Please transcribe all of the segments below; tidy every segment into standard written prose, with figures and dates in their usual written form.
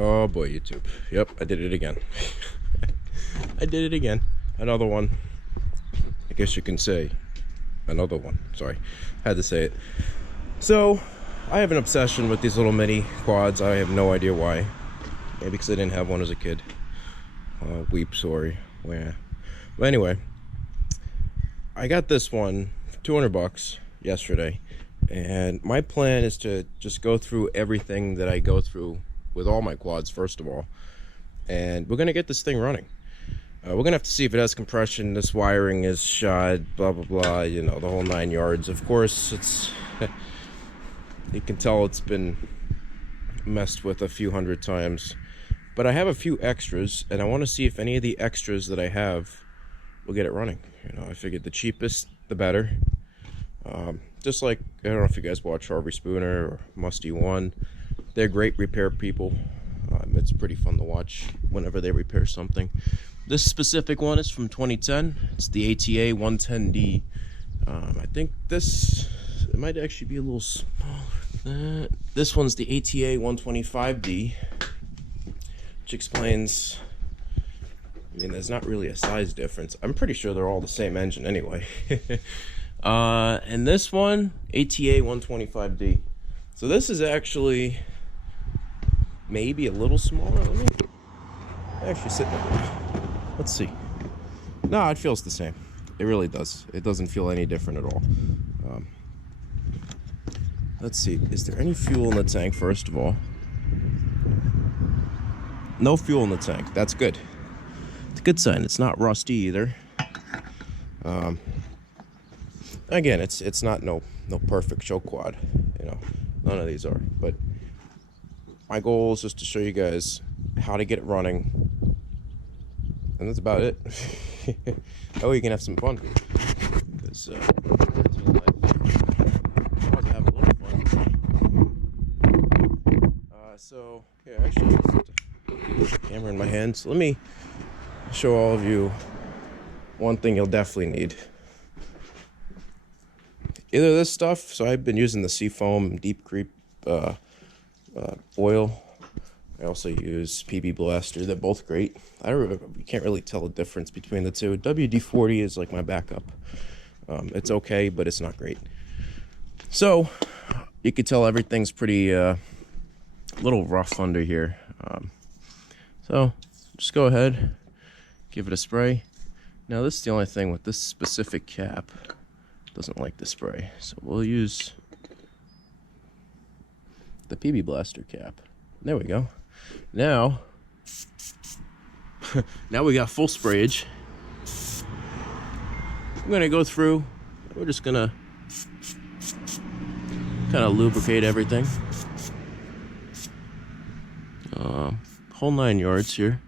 Oh boy, YouTube. Yep, I did it again. I did it again. Another one. I guess you can say another one. Sorry, had to say it. So, I have an obsession with these little mini quads. I have no idea why. Maybe because I didn't have one as a kid. Weep, sorry. Yeah. But anyway, I got this one for 200 bucks yesterday. And my plan is to just go through everything that I go through with all my quads, first of all. And we're going to get this thing running. We're going to have to see if it has compression, this wiring is shot, blah, blah, blah, you know, the whole 9 yards. Of course, it's... you can tell it's been messed with a few hundred times. But I have a few extras, and I want to see if any of the extras that I have will get it running. You know, I figured the cheapest, the better. Just like, I don't know if you guys watch Harvey Spooner or Musty One. They're great repair people. It's pretty fun to watch whenever they repair something. This specific one is from 2010. It's the ATA 110D. I think this, it might actually be a little smaller than that. This one's the ATA 125D, which explains, I mean, there's not really a size difference. I'm pretty sure they're all the same engine anyway. And this one, ATA 125D. So this is actually maybe a little smaller. Let me actually sit there. Let's see. No, it feels the same. It really does. It doesn't feel any different at all. Let's see. Is there any fuel in the tank, first of all? No fuel in the tank. That's good. It's a good sign. It's not rusty either. Again, it's not no perfect show quad. You know, none of these are. But my goal is just to show you guys how to get it running. And that's about it. Oh, you can have some fun. Because to have a little fun. So, yeah, actually, just put the camera in my hand. So let me show all of you one thing you'll definitely need. Either this stuff, so I've been using the Seafoam Deep Creep oil. I also use PB Blaster. They're both great. You can't really tell the difference between the two. WD-40 is like my backup. It's okay, but it's not great. So you can tell everything's pretty a little rough under here. So just go ahead, give it a spray. Now this is the only thing with this specific cap. Doesn't like the spray, so we'll use the PB Blaster cap. There we go. Now we got full sprayage. I'm gonna go through. We're just gonna kind of lubricate everything. Whole 9 yards here.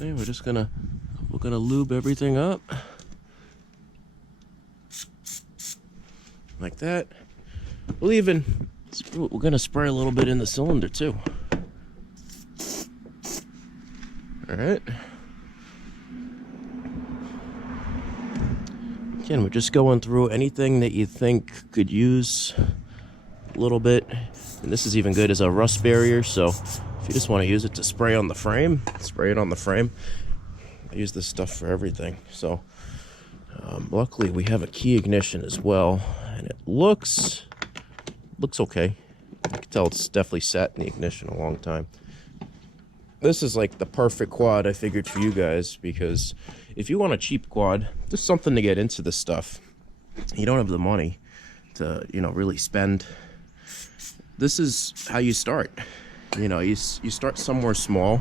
Okay, we're gonna lube everything up like that. We're gonna spray a little bit in the cylinder too. All right. Again, we're just going through anything that you think could use a little bit. And this is even good as a rust barrier, so if you just want to use it to spray on the frame, spray it on the frame. I use this stuff for everything. So luckily we have a key ignition as well, and it looks okay. You can tell it's definitely sat in the ignition a long time. This is like the perfect quad I figured for you guys, because if you want a cheap quad, just something to get into this stuff, you don't have the money to, you know, really spend. This is how you start. You know, you start somewhere small,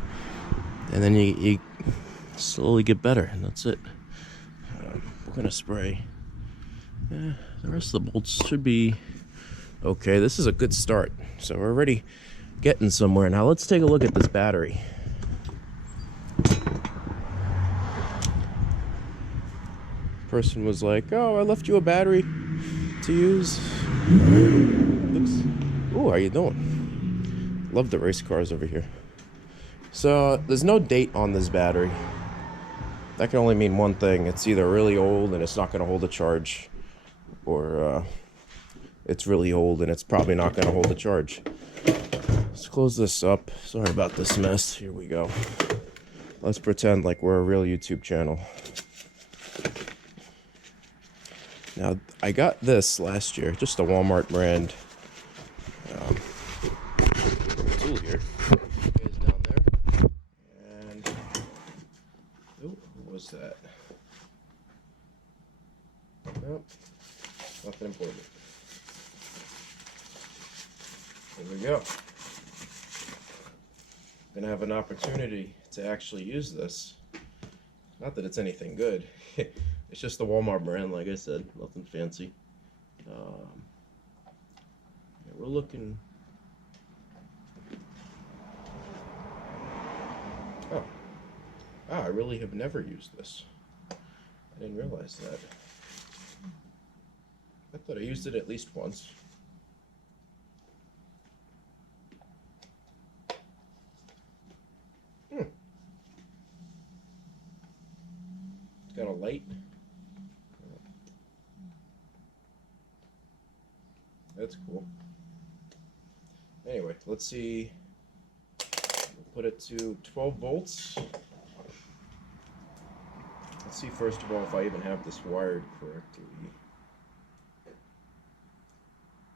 and then you slowly get better, and that's it. We're gonna spray. The rest of the bolts should be okay. This is a good start, so we're already getting somewhere. Now let's take a look at this battery. Person was like, "Oh, I left you a battery to use." Ooh, how you doing? Love the race cars over here. So there's no date on this battery. That can only mean one thing. It's either really old and it's not going to hold a charge, or it's really old and it's probably not going to hold a charge. Let's close this up. Sorry about this mess. Here we go. Let's pretend like we're a real YouTube channel. Now, I got this last year, just a Walmart brand tool here. It is down there. And, oh, what was that? Nope, nothing important. Here we go. Gonna have an opportunity to actually use this. Not that it's anything good. It's just the Walmart brand, like I said, nothing fancy. Yeah, we're looking. Oh, I really have never used this. I didn't realize that. I thought I used it at least once. It's got a light. That's cool. Anyway, let's see. We'll put it to 12 volts. Let's see first of all if I even have this wired correctly.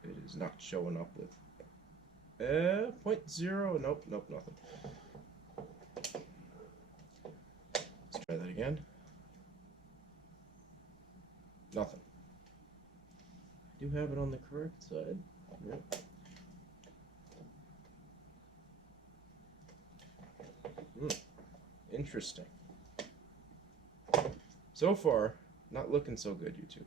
It is not showing up with 0.0. Nope, nothing. Let's try that again. Nothing. I do have it on the correct side. Yep. Interesting. So far, not looking so good, YouTube.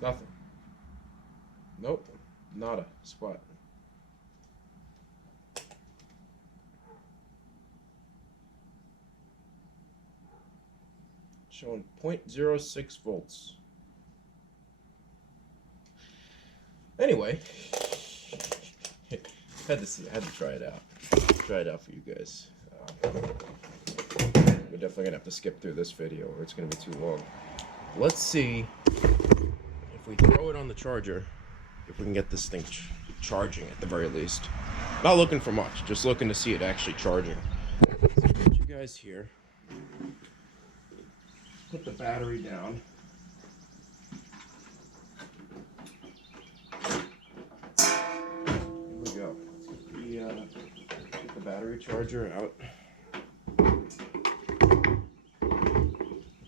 Nothing. Nope. Nada. Squat. Showing 0.06 volts. Anyway, had to try it out. Try it out for you guys. We're definitely gonna have to skip through this video, or it's gonna be too long. Let's see if we throw it on the charger, if we can get this thing charging at the very least. Not looking for much, just looking to see it actually charging. So put you guys here. Put the battery down. Here we go. Let's get the battery charger out.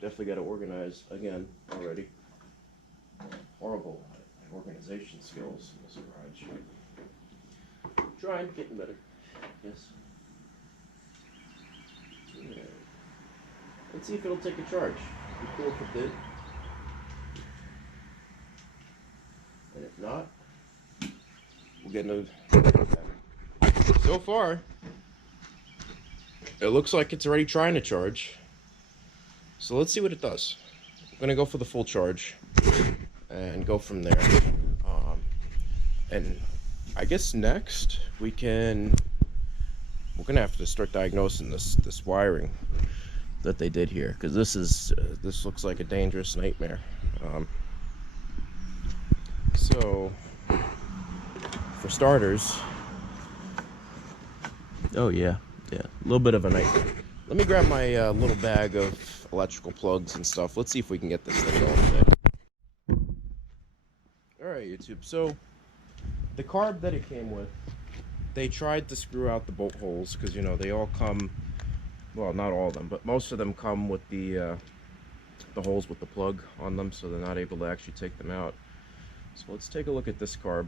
Definitely got to organize again already. Horrible organization skills in this garage. Trying, getting better. Yes. Yeah. Let's see if it'll take a charge. Be cool if it did. And if not, we'll get another battery. So far, it looks like it's already trying to charge. So let's see what it does. I'm gonna go for the full charge and go from there. And I guess next we're gonna have to start diagnosing this wiring that they did here, because this looks like a dangerous nightmare. So for starters, oh yeah, a little bit of a nightmare. Let me grab my little bag of electrical plugs and stuff. Let's see if we can get this thing going today. Alright, YouTube, so the carb that it came with, they tried to screw out the bolt holes, because you know they all come, well, not all of them, but most of them come with the holes with the plug on them, so they're not able to actually take them out. So let's take a look at this carb.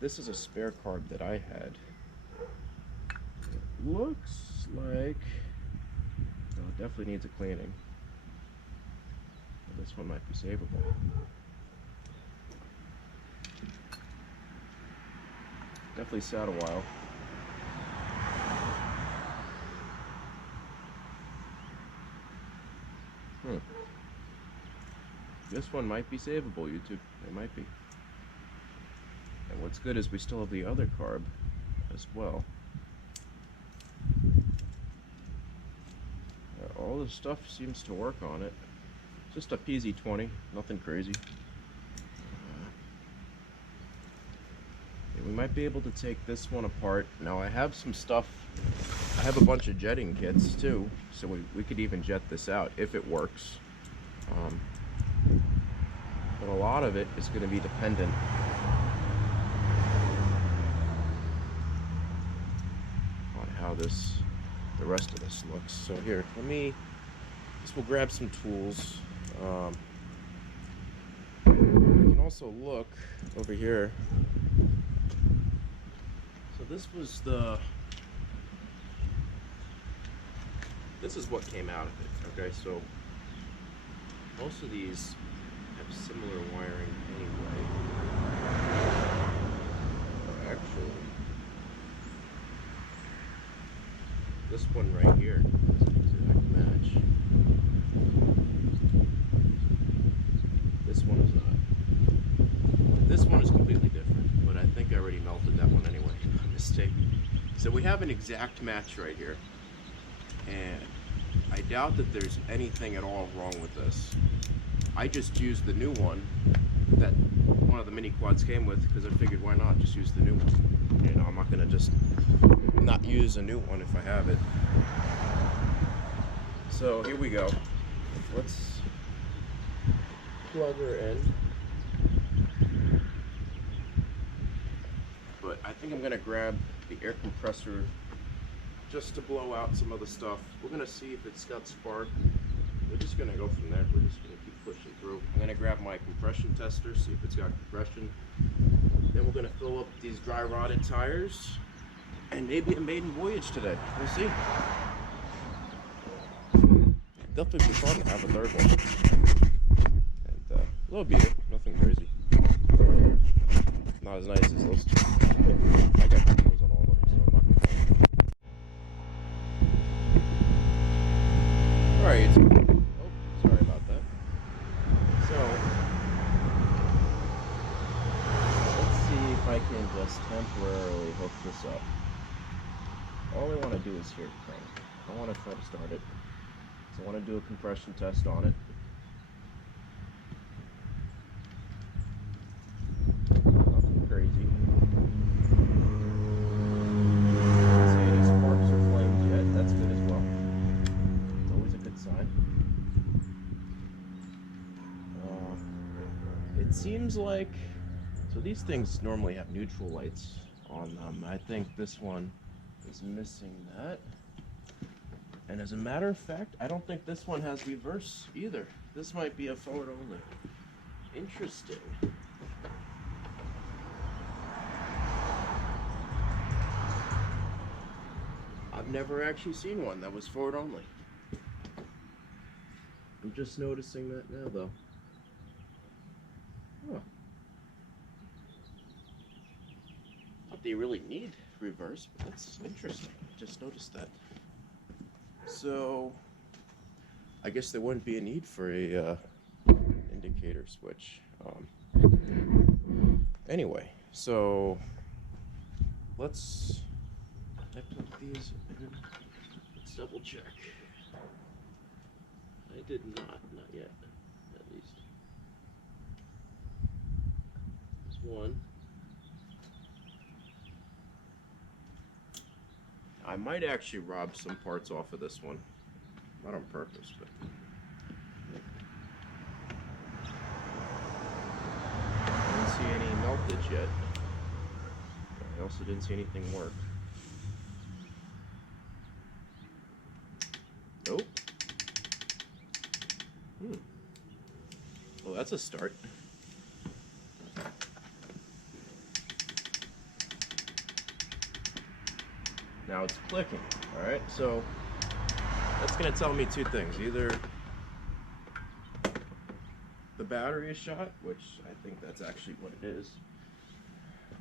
This is a spare carb that I had. It looks like, well, it definitely needs a cleaning. But this one might be savable. Definitely sat a while. This one might be savable, YouTube. It might be. And what's good is we still have the other carb as well. All the stuff seems to work on it. Just a PZ20, nothing crazy. We might be able to take this one apart. Now I have some stuff, I have a bunch of jetting kits too, so we could even jet this out if it works. But a lot of it is going to be dependent on how the rest of this looks. So here, we'll grab some tools. We can also look over here. So this is what came out of it. Okay, so most of these have similar wiring anyway. Actually, this one right here is an exact match. This one is not. This one is completely different, but I think I already melted that one anyway. A mistake. So we have an exact match right here, and I doubt that there's anything at all wrong with this. I just used the new one that one of the mini quads came with because I figured why not just use the new one. You know, I'm not gonna just not use a new one if I have it. So here we go. Let's plug her in. But I think I'm gonna grab the air compressor just to blow out some of the stuff. We're gonna see if it's got spark. We're just gonna go from there. We're just gonna keep pushing through. I'm gonna grab my compression tester, see if it's got compression. Then we're gonna fill up these dry rotted tires and maybe a maiden voyage today. We'll see. Definitely be fun to have a third one. And a little beater, nothing crazy. Not as nice as those two. I got deals on all of them, so I'm not complaining. Alright, oh, sorry about that. So, let's see if I can just temporarily hook this up. All I want to do is hear it crank. I don't want to try to start it. So I want to do a compression test on it. Nothing crazy. Don't see any sparks or flames yet. That's good as well. It's always a good sign. It seems like, so these things normally have neutral lights on them. I think this one is missing that. And as a matter of fact, I don't think this one has reverse either. This might be a forward only. Interesting. I've never actually seen one that was forward only. I'm just noticing that now though. Huh. Not that you really need reverse, but that's interesting. Just noticed that. So, I guess there wouldn't be a need for a indicator switch. Anyway, so I put these in. Let's double check. I did not yet, at least. There's one. I might actually rob some parts off of this one. Not on purpose, but... I didn't see any meltage yet. I also didn't see anything work. Nope. Well, that's a start. Now it's clicking. Alright, so that's going to tell me two things. Either the battery is shot, which I think that's actually what it is,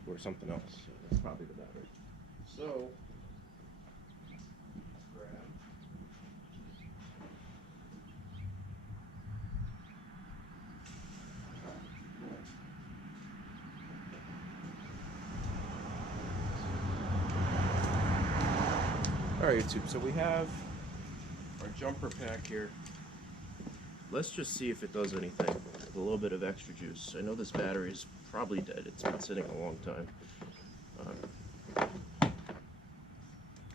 or something else. So that's probably the battery. So, grab. Alright, YouTube, so we have our jumper pack here. Let's just see if it does anything with a little bit of extra juice. I know this battery is probably dead. It's been sitting a long time.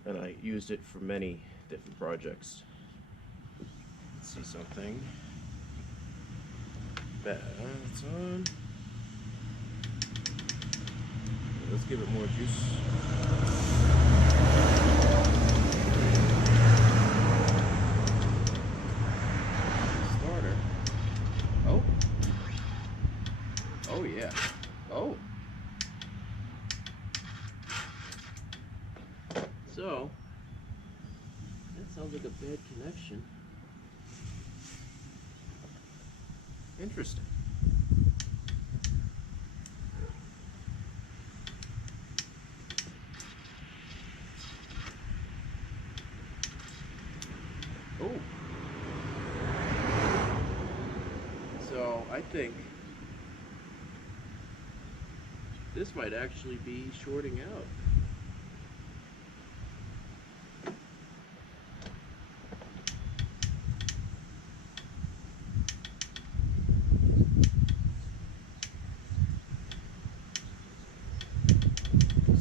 And I used it for many different projects. Let's see something. It's on. Let's give it more juice. Starter. Oh. Oh yeah. Oh. So, that sounds like a bad connection. Interesting. Oh. So, I think this might actually be shorting out.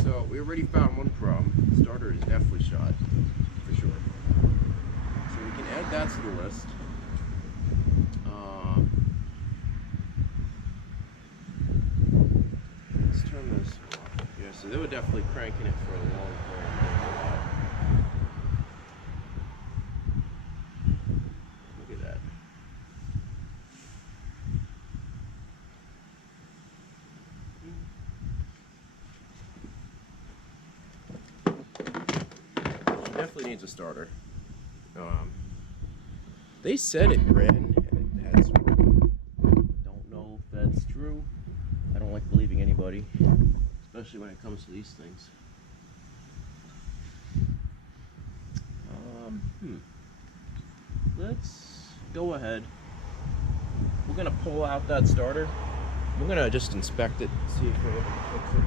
So we already found one problem. The starter is definitely shot, for sure. So we can add that to the list. Let's turn this off. Yeah, so they were definitely cranking it for a long time. Look at that. Definitely needs a starter. They said it ran and it had some. Don't know if that's true. I don't like believing anybody, especially when it comes to these things. Let's go ahead. We're gonna pull out that starter. We're gonna just inspect it, see if we're able to fix it.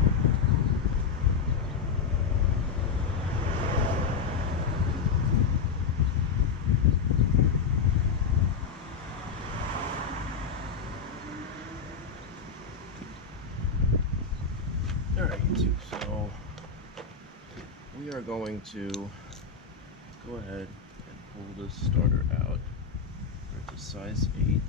Alright, YouTube, so we are going to go ahead and pull this starter out. It's a size 8.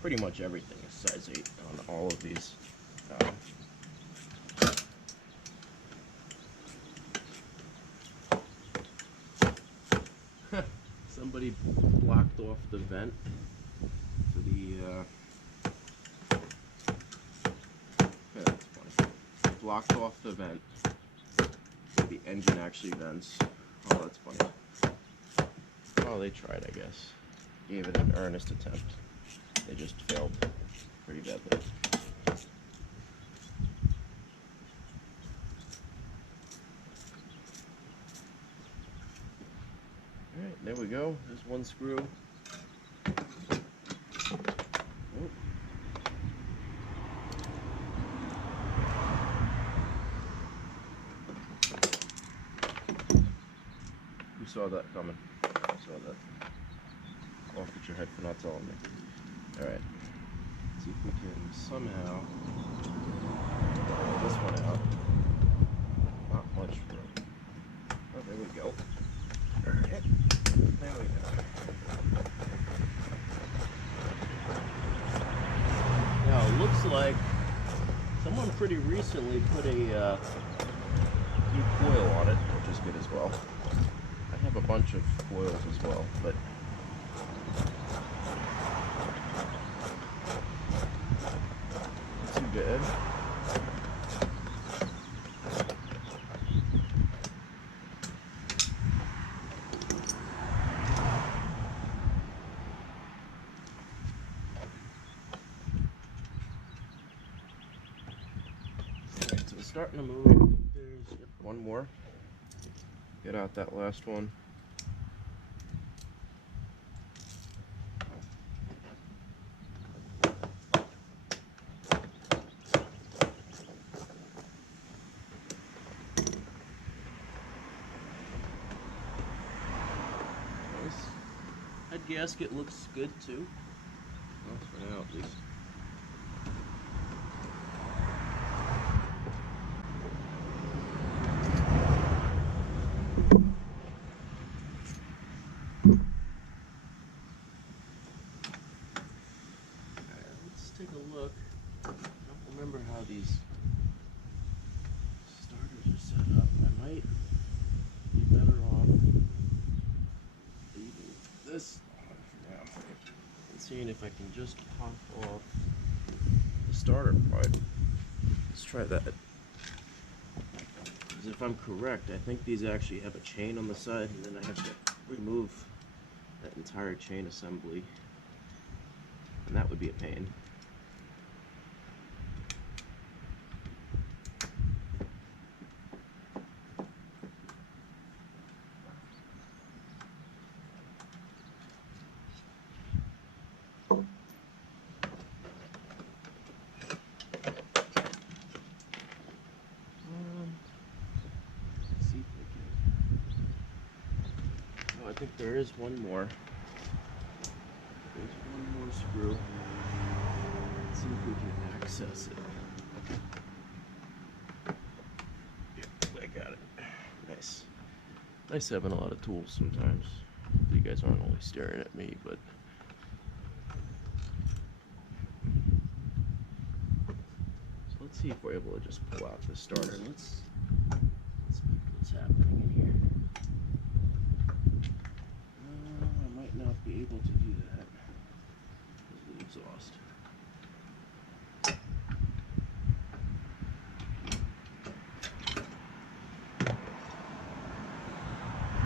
Pretty much everything is size 8 on all of these. Somebody blocked off the vent for the yeah, that's funny. Blocked off the vent so the engine actually vents. Oh, that's funny. Well, they tried, I guess. Gave it an earnest attempt. They just failed pretty badly. Alright, there we go. There's one screw. Oh. You saw that coming. You saw that. Off with your head for not telling me. Alright. Let's see if we can somehow pull this one out. Not much room. Oh, there we go. Alright. There we go. Now it looks like someone pretty recently put a new coil on it, which is good as well. I have a bunch of coils as well, but not too bad. Alright, so it's starting to move. There's one more. Get out that last one. nice. Head gasket looks good too. Well, for now at least. Alright, let's take a look. I don't remember how these starters are set up. I might be better off leaving this on for now and seeing if I can just pop off the starter part. Let's try that. Because if I'm correct, I think these actually have a chain on the side, and then I have to remove that entire chain assembly, and that would be a pain. I think there is one more. There's one more screw. Let's see if we can access it. Yep, I got it. Nice. Nice having a lot of tools sometimes. You guys aren't only staring at me, but so let's see if we're able to just pull out the starter. Let's see what's happening in here. I might not be able to do that because of the exhaust.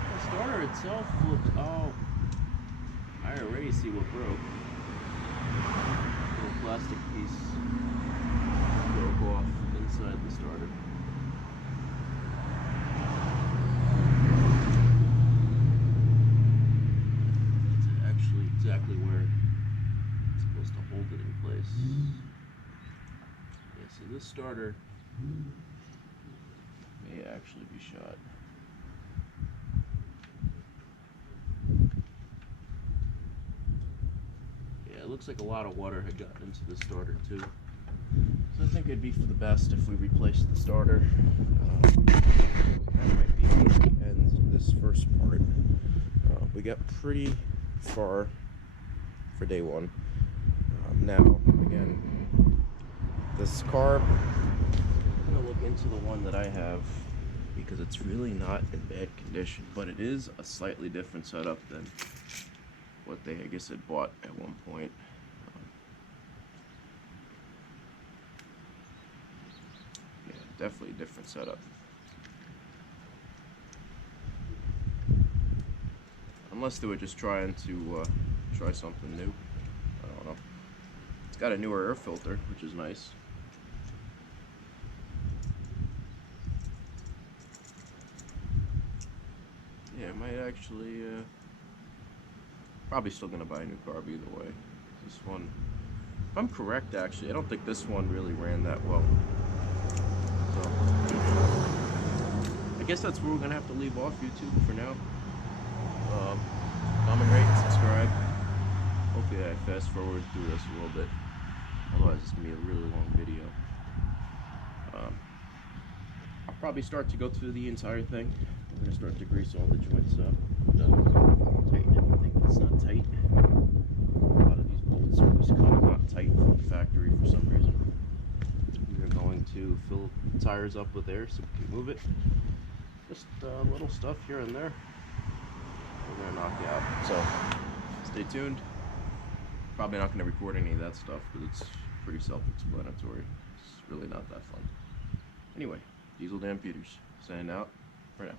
The starter itself looks, oh, I already see what broke. A little plastic piece broke off inside the starter. Exactly where it's supposed to hold it in place. Yeah, so this starter may actually be shot. Yeah, it looks like a lot of water had gotten into the starter too. So I think it'd be for the best if we replace the starter. That might be the end of this first part. We got pretty far for day one. Now, again, this carb, I'm going to look into the one that I have because it's really not in bad condition, but it is a slightly different setup than what they, I guess, had bought at one point. Yeah, definitely a different setup. Unless they were just trying to try something new. I don't know. It's got a newer air filter, which is nice. Yeah, I might actually, probably still gonna buy a new carb either way. This one, if I'm correct actually, I don't think this one really ran that well. So, I guess that's where we're gonna have to leave off YouTube for now. Comment, rate, and subscribe. Hopefully I fast forward through this a little bit. Otherwise it's going to be a really long video. I'll probably start to go through the entire thing. I'm going to start to grease all the joints up. Tighten anything that's not tight. A lot of these bolts always come not tight from the factory for some reason. We're going to fill tires up with air so we can move it. Just little stuff here and there. We're gonna knock you out. So stay tuned. Probably not gonna record any of that stuff because it's pretty self-explanatory. It's really not that fun. Anyway, Diesel Dan Peters signing out for now.